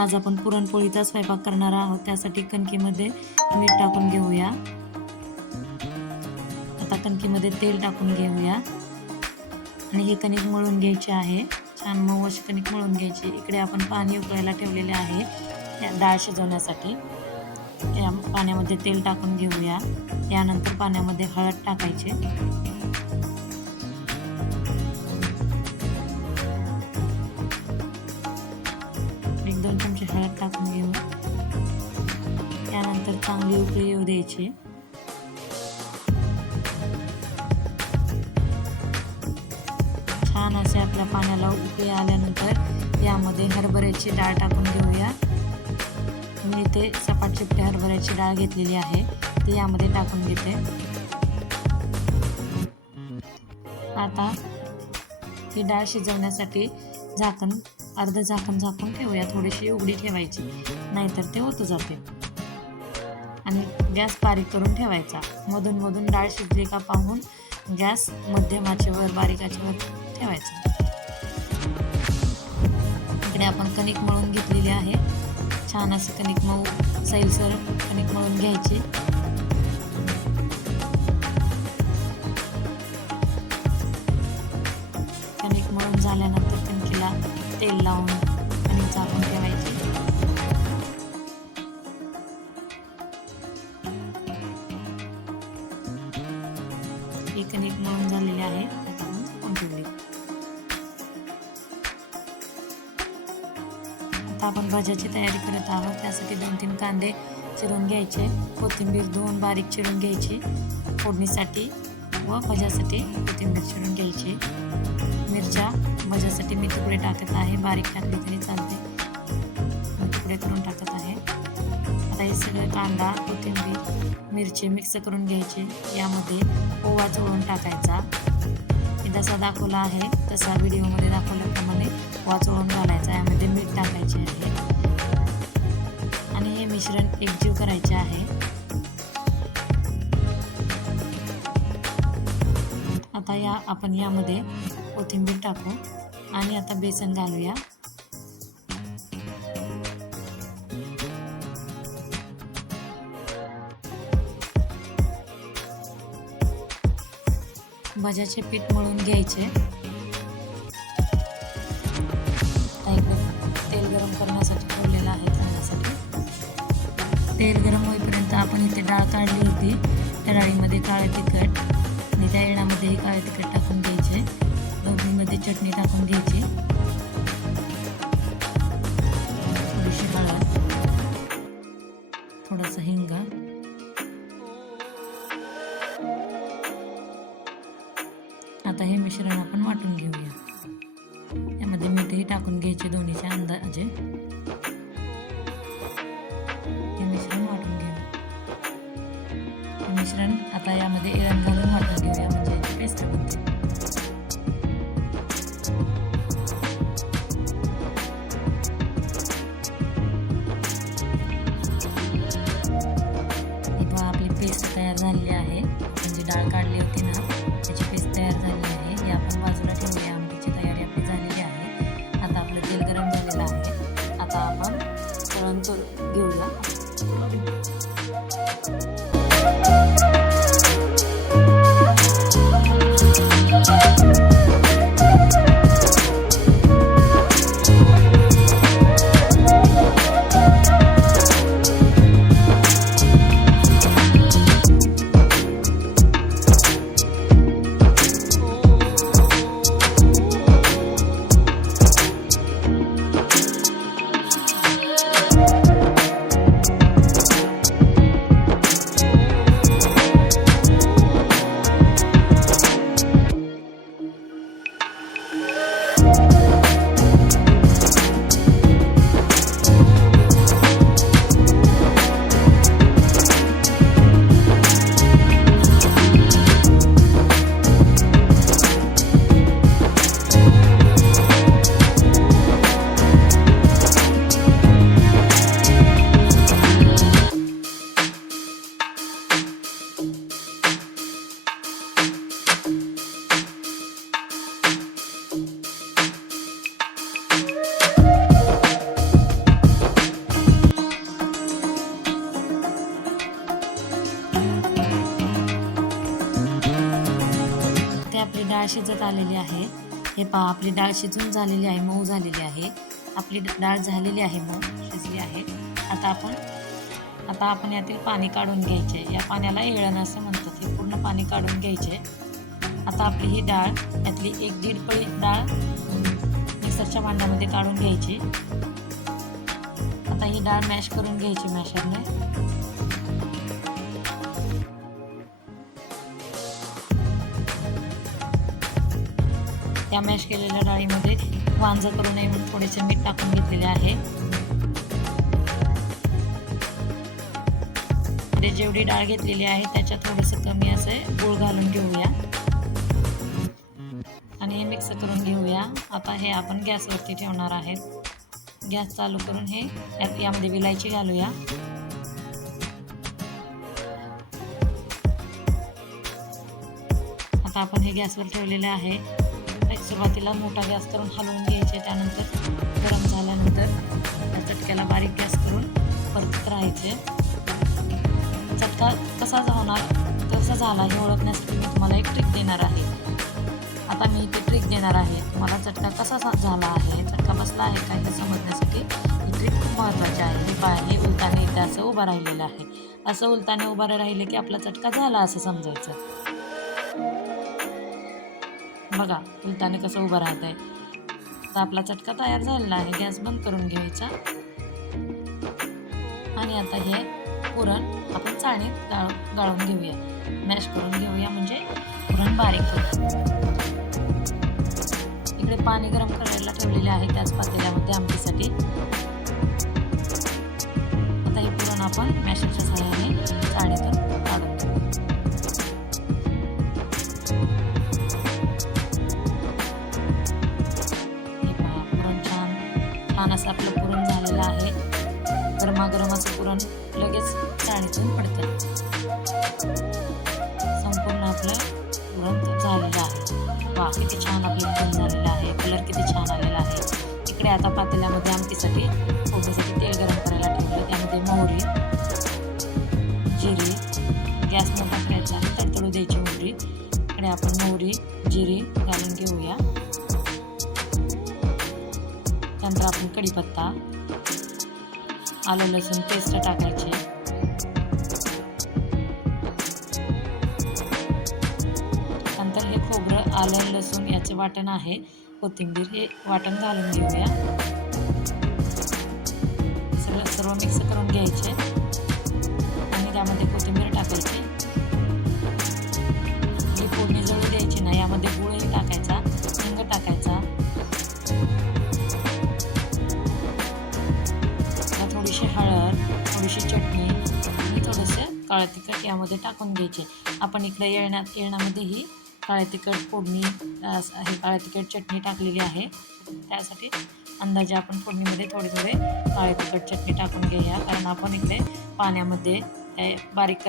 आज आपण पुरणपोळीचा स्वयंपाक करणार आहोत। त्यासाठी कणकीमध्ये मीठ टाकून घेऊया। आता कणकीमध्ये तेल टाकून घेऊया आणि हे कणिक मळून घ्यायचे आहे। छान मऊ अशी कणिक मळून घ्यायची। इकडे आपण पाणी उकळायला ठेवलेले आहे या डाळ शिजवण्यासाठी। या पाण्यामध्ये तेल टाकून घेऊया। यानंतर पाण्यामध्ये हळद टाकायची। 1-2 चमचे हळद टाकून घेऊ। त्यानंतर चांगली उकळी येऊ द्यायची। छान असे आपल्या पाण्याला उकळी आल्यानंतर यामध्ये हरभऱ्याची डाळ टाकून घेऊया। मी इथे सपाट चिपटे हरभऱ्याची डाळ घेतलेली आहे, ती यामध्ये टाकून घेते। आता ही डाळ शिजवण्यासाठी अर्ध झाकण झाकून ठेवूया। थोडीशी उघडी ठेवायची, नाहीतर ते ओतू जाते। आणि गॅस बारीक करून ठेवायचा। मधून मधून डाळ शिजली का पाहून गॅस मध्यम आचेवर बारीक आचेवर ठेवायचा। इकडे आपण कणिक मळून घेतलेली आहे। छान अशी कणिक मऊ सैलसर कणिक मळून घ्यायची। कणिक मळून झाल्यानंतर कणकीला तेल लावून कणिक झाकून ठेवायची। ही कणिक मळून झालेली आहे, आता आपण झाकून ठेवली। आता आपण भाज्याची तयारी करत आहोत। त्यासाठी 2-3 कांदे चिरून घ्यायचे, कोथिंबीर धुवून बारीक चिरून घ्यायची फोडणीसाठी व भाज्यासाठी कोथिंबीर चिरून घ्यायची। मिरच्या भाज्यासाठी मी तुकडे टाकत आहे, बारीक टाकली तरी चालते, मी तुकडे करून टाकत आहे। आता हे सगळं कांदा कोथिंबीर मिरची मिक्स करून घ्यायची। यामध्ये ओवा चोळून टाकायचा। मी जसा दाखवला आहे तसा व्हिडिओमध्ये दाखवल्याप्रमाणे ओवा चोळून घालायचा। यामध्ये मीठ टाकायचे आहे आणि हे मिश्रण एकजीव करायचे आहे। आता आपण यामध्ये कोथिंबीर टाकू आणि आता बेसन घालूया। भाज्याचे पीठ मळून घ्यायचे। इकडे तेल गरम करण्यासाठी ठेवलेलं आहे तळण्यासाठी। तेल गरम होईपर्यंत आपण इथे डाळ काढली होती, त्या डाळीमध्ये काळे तिखट आणि त्या येण्यामध्ये काळे तिखट टाकून घ्यायचे। दोघींमध्ये चटणी टाकून घ्यायची, थोडीशी हळद, थोडासा हिंग, आता हे मिश्रण आपण वाटून घेऊया। यामध्ये मीठही टाकून घ्यायचे दोन्हीच्या अंदाजे। हे मिश्रण वाटून घेऊ। हे मिश्रण आता यामध्ये एरंड घालून वाटून घेऊया, म्हणजे याची पेस्ट बनते। आपली पेस्ट तयार झालेली आहे, म्हणजे डाळ काढली होती ना त्याची पेस्ट तयार झालेली आहे। ही आपण बाजूला ठेवूया। आमटीची तयारी आपली झालेली आहे। आता आपलं तेल गरम झालेलं आहे। आता आपण तळण घेऊया। शिजत आलेली आहे. हे पहा आपली डाळ शिजून झालेली आहे, मऊ झालेली आहे. आपली डाळ झालेली आहे, मऊ शिजली आहे. आता आपण यातील पाणी काढून घ्यायचे. या पाण्याला येळण असं म्हणतात. हे पूर्ण पाणी काढून घ्यायचे. आता आपली ही डाळ यातली 1-1.5 पळी डाळ मिक्सरच्या भांड्यामध्ये काढून घ्यायची. आता ही डाळ मॅश करून घ्यायची मॅशरने. त्या मॅश केलेल्या डाळीमध्ये वांजं करू नये म्हणून थोडेसे मीठ टाकून घेतलेले आहे. जेवढी डाळ घेतलेली आहे त्याच्यात थोडंसं कमी असे गूळ घालून घेऊया आणि हे मिक्स करून घेऊया. आता हे आपण गॅसवरती ठेवणार आहेत. गॅस चालू करून हे यामध्ये विलायची घालूया. आता आपण हे गॅसवर ठेवलेले आहे. सुरुवातीला मोठा गॅस करून हलवून घ्यायचे. त्यानंतर गरम झाल्यानंतर त्या चटक्याला बारीक गॅस करून परतत राहायचे. चटका कसा झाला हे ओळखण्यासाठी मी तुम्हाला एक ट्रिक देणार आहे. आता मी इथे ट्रिक देणार आहे. तुम्हाला चटका कसा झाला आहे, चटका बसला आहे का हे समजण्यासाठी ही ट्रिक खूप महत्त्वाची आहे. हे उलटाने इथे असं उभं राहिलेलं आहे. असं उलटाने उभं राहिले की आपला चटका झाला असं समजायचं. बघा उलटाने कसं उभं राहत आहे. तर आपला चटका तयार झालेला आहे. गॅस बंद करून घ्यायचा आणि आता हे पुरण आपण चाळणीत गाळून घेऊया, मॅश करून घेऊया, म्हणजे पुरण बारीक करू. इकडे पाणी गरम करायला ठेवलेले आहे त्याच पातेल्यामध्ये आमटीसाठी. आता हे पुरण आपण मॅशरच्या सहाय्याने चाळणीतून काढून घेऊ. हे पहा पुरण छान असं आपलं पुरण झालेलं आहे. गरमागरम असं पुरण लगेच चाळणीतून पडतं. संपूर्ण आपलं पुरण झालेलं आहे. वा किती छान आपलं पुरण झालेलं आहे. कलर किती छान आलेला आहे. इकडे आता पातेल्यामध्ये आमटीसाठी फोडणीसाठी तेल गरम करायला ठेवलं. त्यामध्ये मोहरी, जिरी, गॅस मोठा करायचा आहे, तडतडू द्यायची मोहरी. इकडे आपण मोहरी जिरी घालून घेऊया. त्यानंतर आपण कढीपत्ता, आलं लसूण पेस्ट टाकायची. नंतर हे खोबरं आलं लसूण याचे वाटण आहे. कोथिंबीर हे वाटण घालून घेऊया. सर्व मिक्स करून घ्यायचे आणि त्यामध्ये कोथिंबीर टाकायची. ही फोडणी जळू द्यायची नाही. यामध्ये गूळही टाकायचा, हिंग टाकायचा, थोडीशी हळद, थोडीशी चटणी आणि थोडंसं काळं तिखट यामध्ये टाकून घ्यायचे. आपण इकडे येळणामध्ये ही काळे तिखट फोडणी हे काळे तिखट चटणी टाकलेली आहे. त्यासाठी अंदाजे आपण फोडणीमध्ये थोडे काळे तिखट चटणी टाकून घेऊया. कारण आपण इकडे पाण्यामध्ये बारीक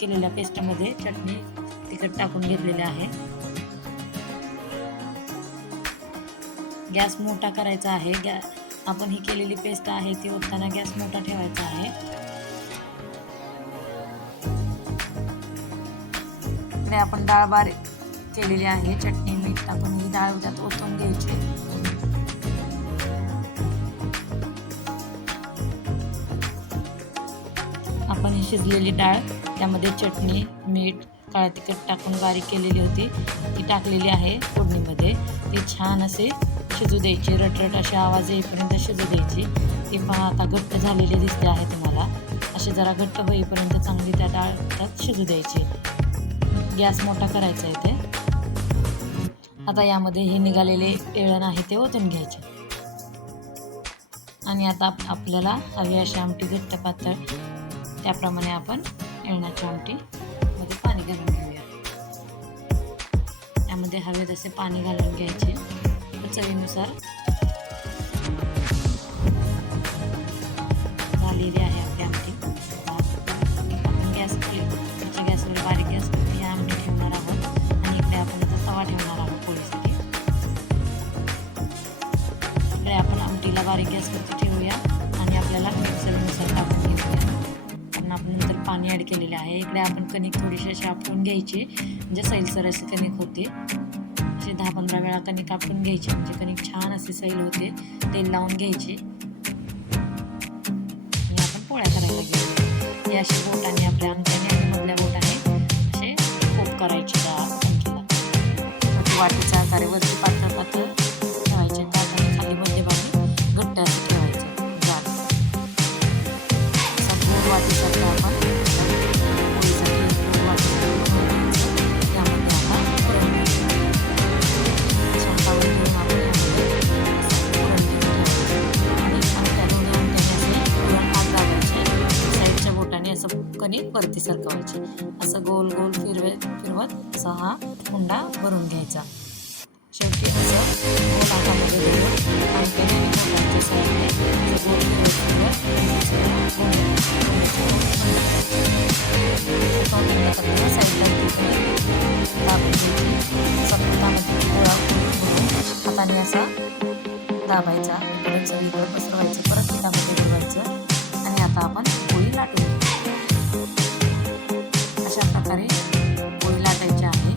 केलेल्या पेस्टमध्ये चटणी तिखट टाकून घेतलेले आहे. गॅस मोठा करायचा आहे. आपण ही केलेली पेस्ट आहे ती ओतताना गॅस मोठा ठेवायचा आहे. इकडे आपण डाळ बारीक केलेली आहे. चटणी मीठ टाकून ही डाळ त्यात ओतून घ्यायची. आपण ही शिजलेली डाळ त्यामध्ये चटणी मीठ काळं तिखट टाकून बारीक केलेली होती ती टाकलेली आहे फोडणीमध्ये. ती छान असे शिजू द्यायची. रटरट असे आवाज येईपर्यंत शिजू द्यायची. ती पहा आता घट्ट झालेली दिसते आहे तुम्हाला. असे जरा घट्ट होईपर्यंत चांगली त्या डाळ त्यात शिजू द्यायची. गॅस मोठा करायचा आहे ते. आता यामध्ये हे निघालेले येळण आहे ते ओतून घ्यायचे आणि आता आपल्याला हवी अशी आमटी घट्ट पातळ त्याप्रमाणे आपण येळणाच्या आमटीमध्ये पाणी घालून घेऊया. त्यामध्ये हवे तसे पाणी घालून घ्यायचे. चवीनुसार झालेली आहे आपली आमटी. आपण गॅसवर बारीक गॅसवर ही आमटी ठेवणार आहोत आणि इकडे आपण आता तवा ठेवणार आहोत पोळीसाठी. इकडे आपण आमटीला बारीक गॅसवरती ठेवूया आणि आपल्याला चवीनुसार टाकून घेऊया. कारण आपण नंतर पाणी ॲड केलेले आहे. इकडे आपण कणिक थोडीशी अशी आपटून घ्यायची, म्हणजे सैलसर अशी कणिक होते. असे 10-15 वेळा कणिक कापून घ्यायची, म्हणजे कणिक छान असे सैल होते. तेल लावून घ्यायचे आणि आपण पोळ्या करायला घेऊ. हे असे बोटाने आपल्या अंगठ्याने आणि मधल्या बोटाने असे कोप करायचे त्या कणकेला. वाटीच्या आकारे वरती पातळ पातळ ठेवायचे, आणि खाली मध्यभागी घट्ट असे ठेवायचे जाड. असा गोल वाटीसारखं आपण पोळीसाठी गोल वाटीसारखं त्यामध्ये आता पुरण शेतावर घेऊन आपण यामध्ये पुरण घेऊन ठेवायचं आणि त्या दोन्ही अंगठ्याने असे पुरण आत दाबायचे. साईडच्या बोटाने असं कणिक वरती सरकवायचे. असं गोल गोल फिरवत असा हा हुंडा भरून घ्यायचा. शेवटी असं गोल आकारामध्ये घेऊन अंगठ्याने आणि बोटांच्या साईडने गोल फिरवत साईडला दाबून घ्यायची. सप्तामध्ये गोळा करून हाताने असा दाबायचा, परत सगळीकडे पसरवायचं, परत पिठामध्ये बुडवायचं आणि आता आपण पोळी लाटून घेऊ. अशा प्रकारे पोळी लाटायची आहे.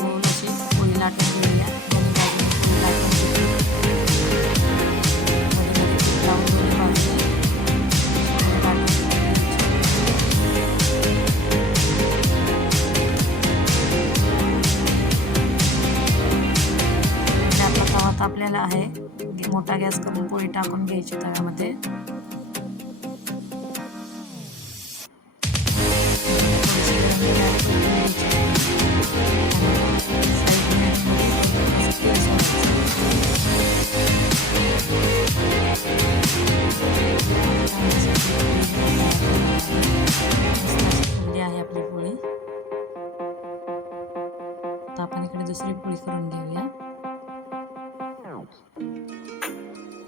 गोल अशी पोळी लाटून घेऊया. दोन्ही बाजूने पोळी लाटून घेऊ. मध्ये मध्ये पीठ लावून दोन्ही बाजूने पोळी लाटून आपला तवा तापलेला आहे. मोठा गॅस करून पोळी टाकून घ्यायची तव्यामध्ये. आहे आपली पोळी. आता आपण इकडे दुसरी पोळी करून घेऊया.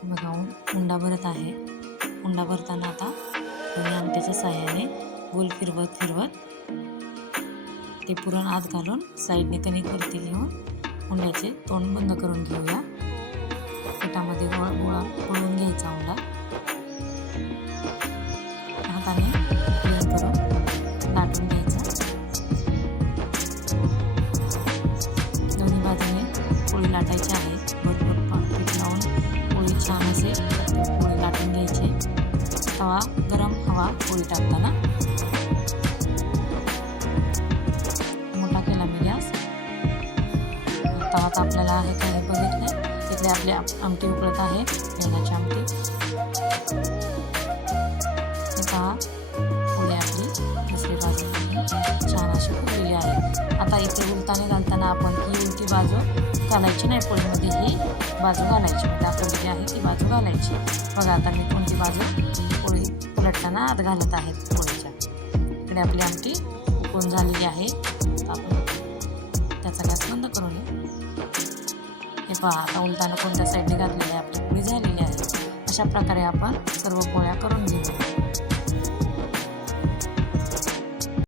बघा हुंडा भरत आहे. हुंडा भरताना आता दोन्ही अंगठ्याच्या साहाय्याने गोल फिरवत ते पुरण आत घालून साईडने कणिक वरती घेऊन हुंड्याचे तोंड बंद करून घेऊया. पिठामध्ये गोळा पळून घ्यायचा हुंडा. हाताने प्रेस करून लाटून घ्यायचा. दोन्ही बाजूने पोळी लाटायची आहे. भरपूर पीठ लावून पोळी छान असे पोळी लाटून घ्यायची. तवा गरम हवा पोळी टाकताना. मोठा केला मी गॅस. तवा तापलेला आहे का हे बघितलं. तिकडे आपली आमटी उकळत आहे, मेणाची आमटी. हे पहा पोळी आपली दुसरी बाजू छान अशी उकळलेली आहे. आता इथे उलटाने घालताना आपण ही उलटी बाजू घालायची नाही पोळीमध्ये, ही बाजू घालायची. दाखवलेली आहे ती बाजू घालायची. बघा आता मी कोणती बाजू पोळी उलटताना आत घालत आहे पोळीच्या. इकडे आपली आमटी उकळून झालेली आहे. आपण त्याचा गॅस बंद करून घेऊ. हे पहा आता उलटानं कोणत्या साईडने घातलेली आहे आपली पोळी झालेली आहे. अशा प्रकारे आपण सर्व पोळ्या करून घेऊ.